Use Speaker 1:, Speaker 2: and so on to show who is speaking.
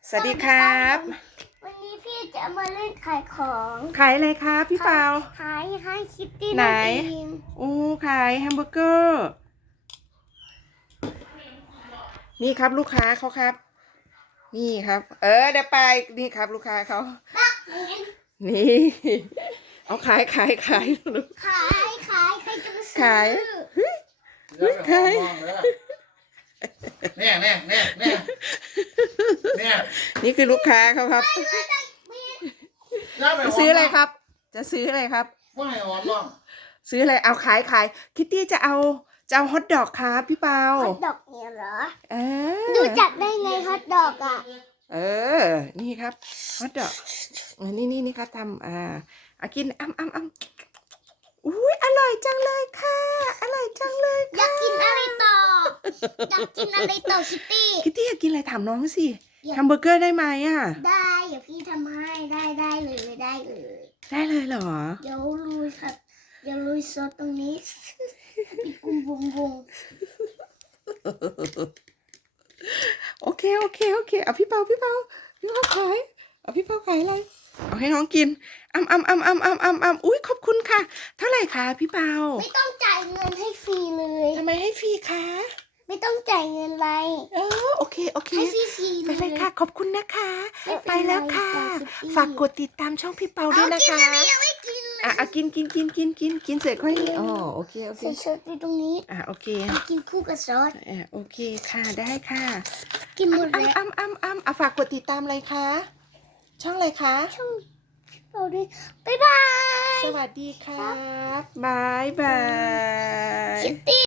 Speaker 1: สวัสดีครับ
Speaker 2: วันนี้พี่จะมาเล่นขายของ
Speaker 1: ขายอะไรครับพี่เปา
Speaker 2: ขายให้คิตตี้
Speaker 1: ไหน
Speaker 2: นั่นเอง
Speaker 1: ขายแฮมเบอร์เกอร์นี่ครับลูกค้าเขาครับ นี่ครับ เดี๋ยวไปนี่ครับลูกค้าเขานี่เอาขาย
Speaker 2: ขายใครจะมาซื้อ
Speaker 1: ขายขาย
Speaker 3: เนี่ย
Speaker 1: นี่คือลูกค้าเขาครับจะซื้ออะไรครับ จะซื้ออะไรครับ
Speaker 3: ว่าให้อ่อนร้อง
Speaker 1: ซื้ออะไรเอาขายคิตตี้จะเอาฮอทดอกครับพี่เปา
Speaker 2: ฮอทดอกเนี่ยเหรอ
Speaker 1: เออ
Speaker 2: ดูจักได้ไงฮอทดอกอ่ะ
Speaker 1: นี่ครับฮอทดอกนี่ครับทำเอากินอุ้ยอร่อยจังเลยค่ะอร่อยจังเลย
Speaker 2: อยากกินอะไรต่อ อยากกินอะไรต่อคิตตี้
Speaker 1: คิตตี้อยากกินอะไรถามน้องสิ
Speaker 2: อยาก
Speaker 1: แฮมเบอร์เกอร์ได้ไหมอ่ะ
Speaker 2: ได้เดี๋ยวพี่ทำให้ได้เลย
Speaker 1: ได้เลยเหรอ
Speaker 2: เดี๋ยวลุยครับ เดี๋ยวลุยซอสตรงนี้ปีกุมวง
Speaker 1: โอเคเอาพี่เปาขายเอาพี่เปาขายอะไรเอาให้น้องกินอุ้ยขอบคุณค่ะ เท่าไหร่คะพี่เปา
Speaker 2: ไม่ต้องจ่ายเงินให้ฟรีเลย
Speaker 1: ทำไมให้ฟรีคะ
Speaker 2: ไม่ต้องจ่ายเงินอะไร
Speaker 1: โอเค
Speaker 2: ให้ฟรีๆ
Speaker 1: ไปเลยค่ะขอบคุณนะคะ
Speaker 2: ไม่เป็นไร
Speaker 1: ไปแล้วค่ะ
Speaker 2: จ้ะคิตตี้
Speaker 1: ฝากกดติดตามช่องพี่เปาด้วยนะคะ
Speaker 2: ยังไม่กินเลย
Speaker 1: กินเสร็จค่อยโอเค
Speaker 2: ใส่ซอสในตรงนี้
Speaker 1: โอเค
Speaker 2: กินคู่กับซอส
Speaker 1: โอเคค่ะได้ค่ะ
Speaker 2: กินหมดแล้ว
Speaker 1: ฝากกดติดตามอะไรคะช่องอะไรคะ
Speaker 2: ช่องเราด้วยบ๊ายบาย
Speaker 1: สวัสดีครับบาย
Speaker 2: คิตตี้